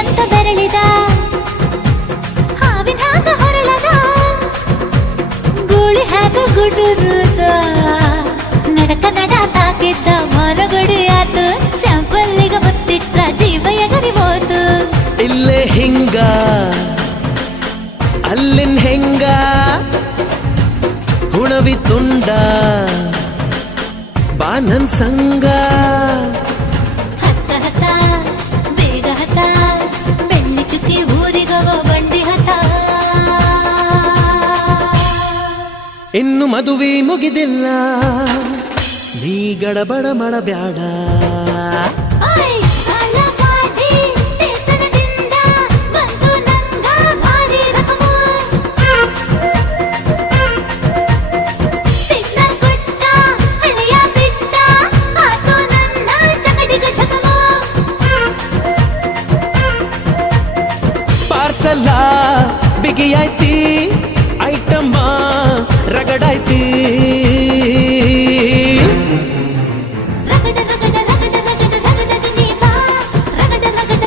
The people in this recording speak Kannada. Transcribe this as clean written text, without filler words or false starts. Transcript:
ಅಂತ ಬೆರಳಿದ ಹಾವಿನ ಹಾಗ ಹೊರಳದ ಗೂಳಿ ಹಾಗ ಗುಡುರುದ ನಡಕ ನಡ ತಾಕಿದ್ದ ಮರಗಡಿ ಆತು ಸ್ಯಾಂಪಲ್ಲಿಗ ಮುತ್ತಿಟ್ಟ ಜೀವ ಎಗರಿ ಹೋತು ಇಲ್ಲೇ ಹಿಂಗ ಅಲ್ಲಿನ್ ಹೆಂಗ ಹುಣವಿ ತುಂಡ ಬಾ ನನ್ ಸಂಗ ಹತ್ತ ಹತ್ತ ಬೇಗ ಹತ್ತ ಬೆಳ್ಳಿ ಚುಕ್ಕಿ ಊರಿಗವ ಬಂಡಿ ಹತ್ತ ಇನ್ನು ಮದುವೆ ಮುಗಿದಿಲ್ಲ ನೀ ಗಡಬಡ ಮಾಡಬ್ಯಾಡ ಓಯ್ ಸಾಲಗಾಡಿ ದೇಶದಿಂದ ಬಂದು ನಂಗ ಭಾರಿ ರಕಮು ಸಿಗ್ನಲ್ ಕೊಟ್ಟ ಹಳೆಯ ಬಿಟ್ಟ ಆತು ನನ್ನ ಚಕಡಿಗ ಚಕಮು ಪಾರ್ಸಲ ಬಿಗಿಯಾಯ್ತಿ